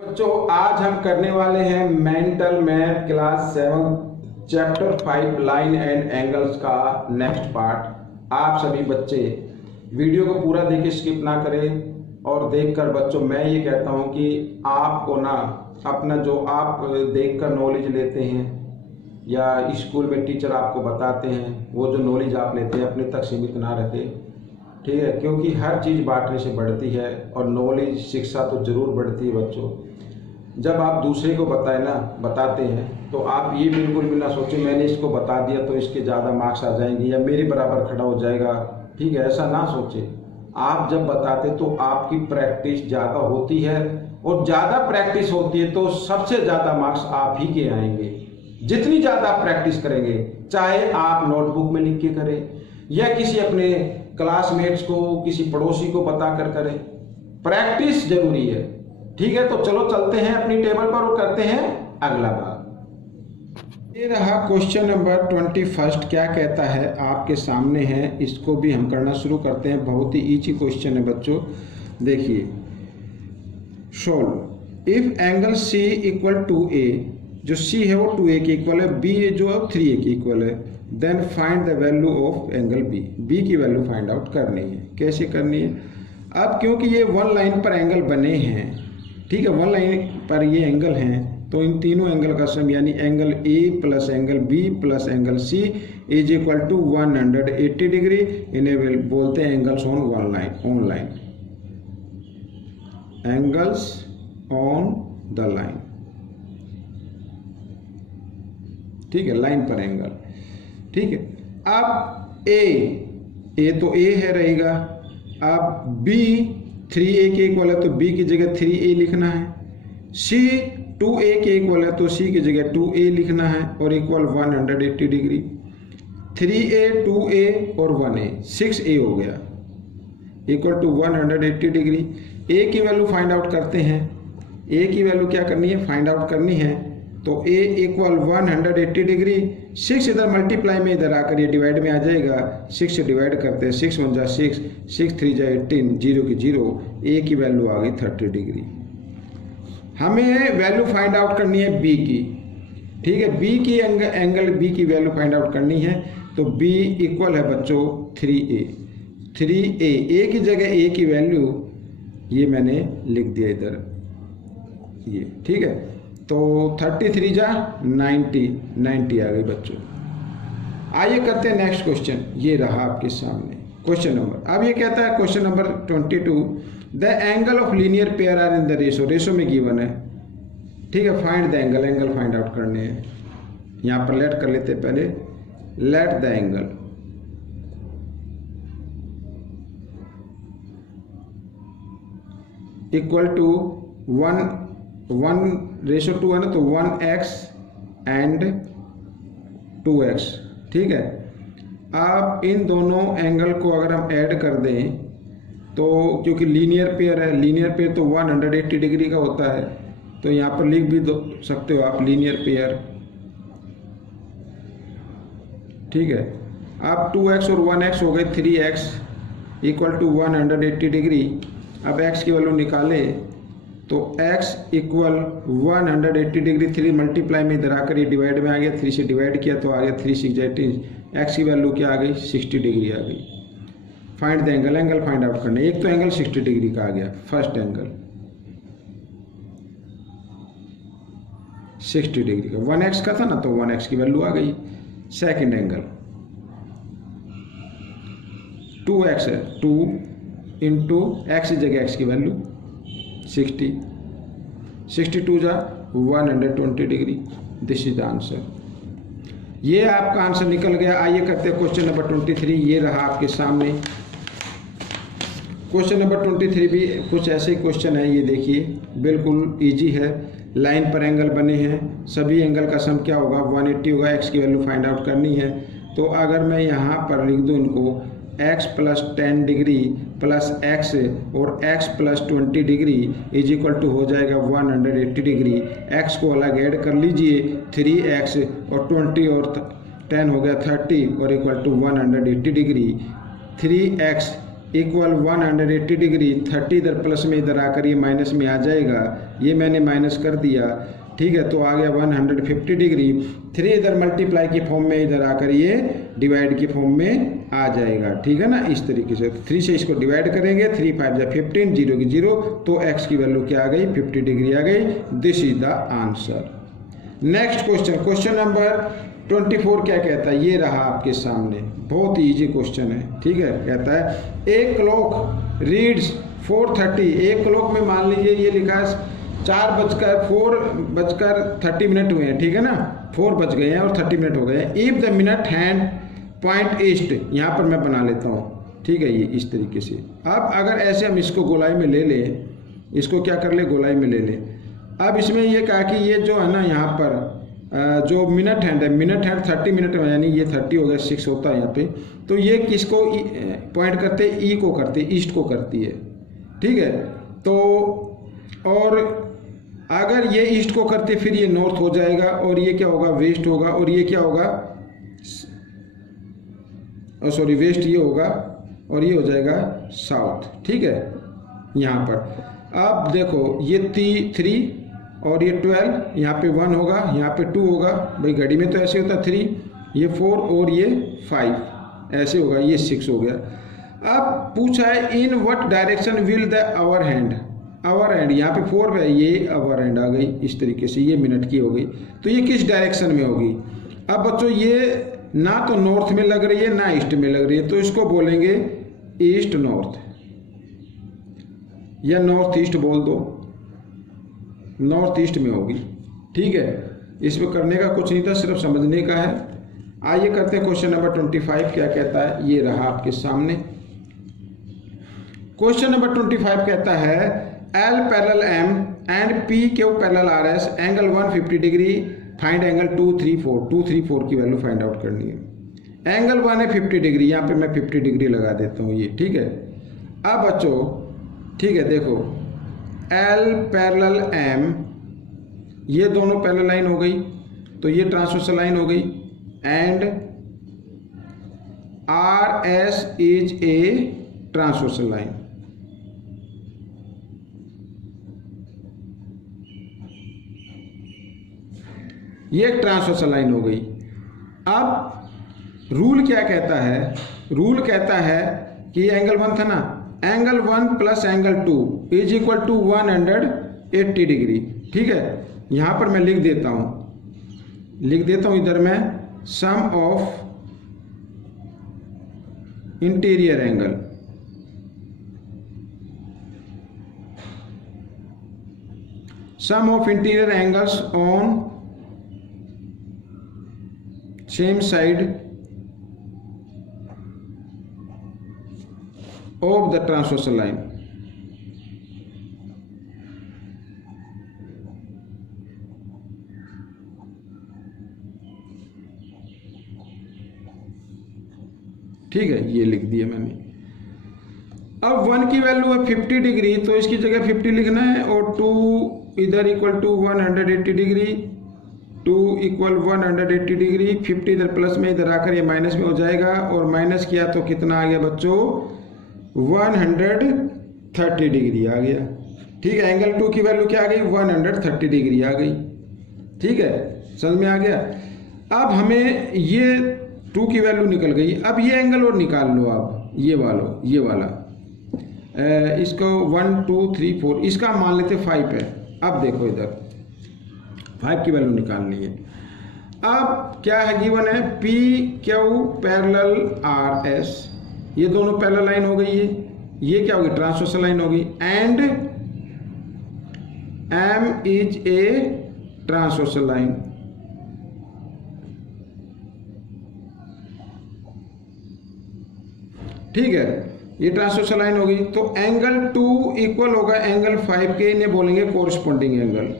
बच्चों आज हम करने वाले हैं mental math class 7 chapter 5 line and angles का नेक्स्ट पार्ट। आप सभी बच्चे वीडियो को पूरा देखिए, स्किप ना करें। और देखकर बच्चों मैं ये कहता हूँ कि आपको ना अपना जो आप देखकर नॉलेज लेते हैं या स्कूल में टीचर आपको बताते हैं वो जो नॉलेज आप लेते हैं अपने तक सीमित ना रखें, ठीक है। क्योंकि हर चीज़ बांटने से बढ़ती है और नॉलेज शिक्षा तो जरूर बढ़ती है बच्चों। जब आप दूसरे को बताते हैं तो आप ये बिल्कुल भी ना सोचें मैंने इसको बता दिया तो इसके ज़्यादा मार्क्स आ जाएंगे या मेरे बराबर खड़ा हो जाएगा, ठीक है। ऐसा ना सोचें। आप जब बताते तो आपकी प्रैक्टिस ज़्यादा होती है और ज़्यादा प्रैक्टिस होती है तो सबसे ज़्यादा मार्क्स आप ही के आएंगे। जितनी ज़्यादा आप प्रैक्टिस करेंगे, चाहे आप नोटबुक में लिख के करें या किसी अपने क्लासमेट्स को किसी पड़ोसी को बताकर करें, प्रैक्टिस जरूरी है, ठीक है। तो चलो चलते हैं अपनी टेबल पर और करते हैं अगला भाग। ये रहा क्वेश्चन नंबर 21। क्या कहता है आपके सामने है, इसको भी हम करना शुरू करते हैं। बहुत ही इजी क्वेश्चन है बच्चों, देखिए। Solve if angle C equal to A, जो सी है वो 2a के इक्वल है, बी जो है 3a के इक्वल है, then find the value of angle B. B की वैल्यू फाइंड आउट करनी है। कैसे करनी है? अब क्योंकि ये वन लाइन पर एंगल बने हैं, ठीक है, वन लाइन पर ये एंगल हैं, तो इन तीनों एंगल का सम यानी angle A plus angle B plus angle C is equal to 180 degree. इन्हें बोलते हैं angles on one line, on line, angles on the line, ठीक है, लाइन पर एंगल, ठीक है। अब ए तो ए है रहेगा। अब बी 3a के इक्वल है तो b की जगह 3a लिखना है। c 2a के इक्वल है तो c की जगह 2a लिखना है और इक्वल 180 डिग्री। 3a 2a और 1a 6a हो गया इक्वल टू 180 डिग्री। a की वैल्यू फाइंड आउट करते हैं। a की वैल्यू क्या करनी है? फाइंड आउट करनी है। तो a इक्वल 180 डिग्री। 6 इधर मल्टीप्लाई में इधर आकर ये डिवाइड में आ जाएगा। 6 से डिवाइड करते हैं, 6 1 जा 6, 6 3 जा 18, 0 की 0, a की वैल्यू आ गई 30 डिग्री। हमें वैल्यू फाइंड आउट करनी है b की, ठीक है। b की एंगल b की वैल्यू फाइंड आउट करनी है तो b इक्वल है बच्चों 3a। 3a, a की जगह a की वैल्यू ये मैंने लिख दिया इधर, ये ठीक है। तो 33 जा 90 आ गई बच्चों। आइए करते हैं नेक्स्ट क्वेश्चन। ये रहा आपके सामने क्वेश्चन नंबर। अब ये कहता है question number 22, the angle of linear pair are in the ratio में गिवन है, ठीक है। Find the angle find out करने हैं। यहाँ पर लेट कर लेते हैं पहले, let the angle equal to 1:2 है ना, तो 1x एंड 2x, ठीक है। अब इन दोनों एंगल को अगर हम ऐड कर दें तो क्योंकि लीनियर पेयर है, लीनियर पेयर तो 180 डिग्री का होता है, तो यहाँ पर लिख भी सकते हो आप लीनियर पेयर, ठीक है। अब 2x और 1x हो गए 3x इक्वल टू 180 डिग्री। अब x की वैल्यू निकाले तो x इक्वल 180 डिग्री। 3 मल्टीप्लाई में इधर आकर ये डिवाइड में आ गया, 3 से डिवाइड किया तो आ गया 3 6 18, x की वैल्यू क्या आ गई? 60 डिग्री आ गई। Find the angle find out करना। एक तो एंगल 60 डिग्री का आ गया, फर्स्ट एंगल 60 डिग्री का, 1x का था ना तो 1x की वैल्यू आ गई। सेकंड एंगल 2x है, 2 इंटू x जगह x की वैल्यू 60, 62 जा 120 degree. This is the answer. ये आपका आंसर निकल गया। आइए करते हैं क्वेश्चन नंबर 23। ये रहा आपके सामने क्वेश्चन नंबर 23। भी कुछ ऐसे ही क्वेश्चन है, ये देखिए बिल्कुल इजी है। लाइन पर एंगल बने हैं, सभी एंगल का सम क्या होगा? 180 होगा। एक्स की वैल्यू फाइंड आउट करनी है। तो अगर मैं यहाँ पर लिख दूँ इनको x plus 10 degree plus x और x plus 20 degree is equal to हो जाएगा 180 डिग्री। x को अलग ऐड कर लीजिए, 3x और 20 और 10 हो गया 30 और equal to 180 degree. 3x equal 180 degree, 30 इधर प्लस में इधर आकर ये माइनस में आ जाएगा, ये मैंने माइनस कर दिया, ठीक है, तो आ गया 150 डिग्री। 3 इधर मल्टीप्लाई की फॉर्म में इधर आकर ये डिवाइड की फॉर्म में आ जाएगा, ठीक है ना, इस तरीके से 3 से इसको डिवाइड करेंगे, 3 5 जा 15, 0 की 0, तो x की वैल्यू क्या आ गई, 50 डिग्री आ गई। This is the answer. Next question, question number 24 क्या कहता है, ये रहा आपके सामने, बहुत ही ईजी क्वेश्चन है, ठीक है। कहता है एक क्लॉक रीड्स 4:30, एक क्लॉक में मान लीजिए ये लिखा है 4:30 हुए हैं, ठीक है ना, 4 बज गए हैं और 30 मिनट हो गए हैं। If the minute hand point east, यहाँ पर मैं बना लेता हूँ, ठीक है, ये इस तरीके से। अब अगर ऐसे हम इसको गोलाई में ले लें, इसको क्या कर ले, गोलाई में ले लें। अब इसमें ये कहा कि ये जो है ना यहाँ पर जो मिनट हैंड है, मिनट हैंड 30 मिनट में, यानी ये 30 हो गया, 6 होता है यहाँ पे, तो ये किसको पॉइंट करते हैं, ई को करते, ईस्ट को करती है, ठीक है। तो और अगर ये ईस्ट को करते फिर ये नॉर्थ हो जाएगा, और ये क्या होगा, वेस्ट होगा, और ये क्या होगा, सॉरी वेस्ट ये होगा, और ये हो जाएगा साउथ, ठीक है। यहाँ पर अब देखो ये 3 और ये 12, यहाँ पे 1 होगा, यहाँ पे 2 होगा, भाई घड़ी में तो ऐसे होता है 3, ये 4 और ये 5 ऐसे होगा, ये 6 हो गया। अब पूछा है in what direction will the hour hand, hour hand यहाँ पे 4 है, ये आवर हैंड आ गई, इस तरीके से ये मिनट की हो गई, तो ये किस डायरेक्शन में होगी। अब बच्चों ये ना तो नॉर्थ में लग रही है ना ईस्ट में लग रही है, तो इसको बोलेंगे ईस्ट नॉर्थ, या नॉर्थ ईस्ट बोल दो, नॉर्थ ईस्ट में होगी, ठीक है। इसमें करने का कुछ नहीं था, सिर्फ समझने का है। आइए करते हैं क्वेश्चन नंबर 25 क्या कहता है, ये रहा आपके सामने। क्वेश्चन नंबर 25 कहता है L parallel M and PQ parallel RS, angle 150 degree, find angle 2 3 4, 2 3 4 की वैल्यू फाइंड आउट करनी है। एंगल 1 है 50 डिग्री, यहाँ पे मैं 50 डिग्री लगा देता हूँ, ये ठीक है। अब बच्चों ठीक है, देखो L पैरेलल M, ये दोनों पैरेलल लाइन हो गई, तो ये ट्रांसवर्सल लाइन हो गई, and RS is a transversal line, ये एक ट्रांसवर्सल लाइन हो गई। अब रूल क्या कहता है, रूल कहता है कि एंगल 1 था ना, angle 1 plus angle 2 is equal to 180 degree, ठीक है। यहां पर मैं लिख देता हूं इधर मैं sum of interior angle, sum of interior angles on same side of the transversal line, ठीक है, ये लिख दिया मैंने। अब 1 की वैल्यू है 50 डिग्री, तो इसकी जगह 50 लिखना है, और 2 इधर equal to 180 degree, 2 equal 180 degree, 50 इधर प्लस में इधर आकर ये माइनस में हो जाएगा, और माइनस किया तो कितना आ गया बच्चों, 130 डिग्री आ गया, ठीक है। एंगल 2 की वैल्यू क्या आ गई, 130 डिग्री आ गई, ठीक है, समझ में आ गया। अब हमें ये 2 की वैल्यू निकल गई, अब ये एंगल और निकाल लो आप, ये वाला इसको 1 2 3 4, इसका मान लेते 5 है। अब देखो इधर 5 की वैल्यू निकालनी है। अब क्या है, गिवन है पी क्यू पैरेलल RS, ये दोनों पैरेलल लाइन हो गई है, ये क्या होगी, ट्रांसवर्सल लाइन होगी, and M is a transversal line, ठीक है, ये ट्रांसवर्सल लाइन होगी। तो एंगल 2 इक्वल होगा एंगल 5 के, इन्हें बोलेंगे कोरस्पॉन्डिंग एंगल,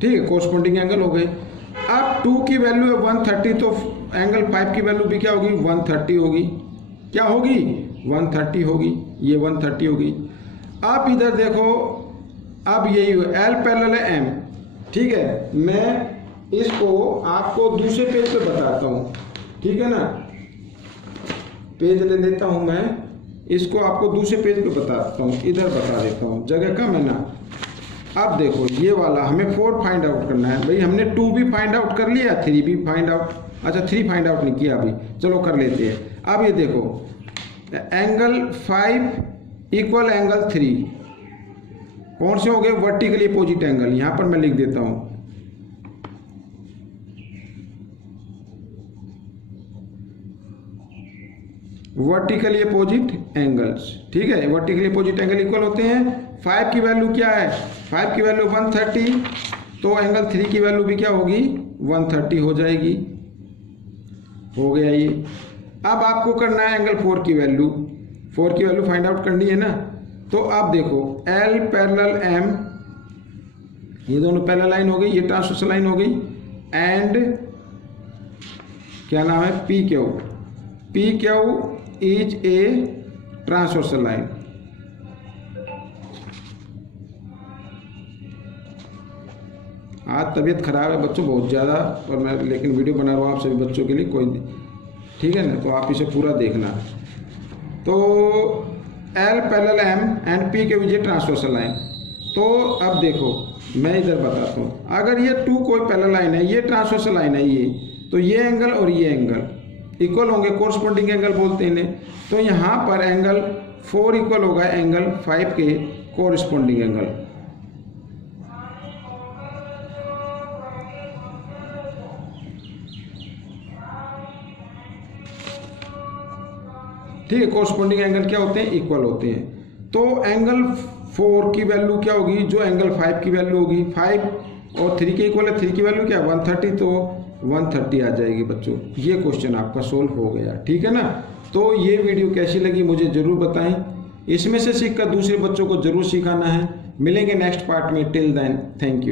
ठीक है, कोरस्पॉन्डिंग एंगल हो गए। अब 2 की वैल्यू है 130, तो एंगल 5 की वैल्यू भी क्या होगी, 130 होगी, क्या होगी, 130 होगी, ये 130 होगी। अब इधर देखो, अब यही L पैरेलल है M, ठीक है, मैं इसको आपको दूसरे पेज पे बताता हूँ, ठीक है ना। पेज ले लेता हूँ मैं, इसको आपको दूसरे पेज पे बताता हूँ, इधर बता देता हूँ, जगह कम है ना। अब देखो ये वाला हमें 4 फाइंड आउट करना है भाई। हमने 2 भी फाइंड आउट कर लिया, 3 भी फाइंड आउट, अच्छा 3 फाइंड आउट नहीं किया अभी, चलो कर लेते हैं। अब ये देखो एंगल 5 इक्वल एंगल 3 कौन से हो गए, वर्टिकली अपोजिट एंगल। यहां पर मैं लिख देता हूं वर्टिकली अपोजिट एंगल्स, ठीक है। वर्टिकली अपोजिट एंगल इक्वल होते हैं, 5 की वैल्यू क्या है, 5 की वैल्यू 130, तो एंगल 3 की वैल्यू भी क्या होगी 130 हो जाएगी। हो गया ये। अब आपको करना है एंगल 4 की वैल्यू, 4 की वैल्यू फाइंड आउट करनी है ना। तो अब देखो L पैरेलल M, ये दोनों पैरेलल लाइन हो गई, ये ट्रांसवर्सल लाइन हो गई, एंड क्या नाम है P Q is a transversal line. आज तबीयत खराब है बच्चों बहुत ज़्यादा, और मैं लेकिन वीडियो बना रहा हूँ आप सभी बच्चों के लिए, कोई ठीक है ना, तो आप इसे पूरा देखना। तो L parallel M and P के बीच ट्रांसवर्सल लाइन। तो अब देखो मैं इधर बताता हूँ, अगर ये 2 कोई पैरेलल लाइन है, ये ट्रांसवर्सल लाइन है ये, तो ये एंगल और ये एंगल इक्वल होंगे, कोरस्पॉन्डिंग एंगल बोलते हैं इन्हें। तो यहाँ पर एंगल 4 इक्वल होगा एंगल 5 के कोरस्पॉन्डिंग एंगल। ठीक है, कोरस्पॉन्डिंग एंगल क्या होते हैं, इक्वल होते हैं। तो एंगल 4 की वैल्यू क्या होगी, जो एंगल 5 की वैल्यू होगी, 5 और 3 के इक्वल है, 3 की वैल्यू क्या 130, तो 130 आ जाएगी बच्चों। ये क्वेश्चन आपका सोल्व हो गया, ठीक है ना। तो ये वीडियो कैसी लगी मुझे जरूर बताएं, इसमें से सीखकर दूसरे बच्चों को जरूर सिखाना है। मिलेंगे नेक्स्ट पार्ट में, टिल देन थैंक यू।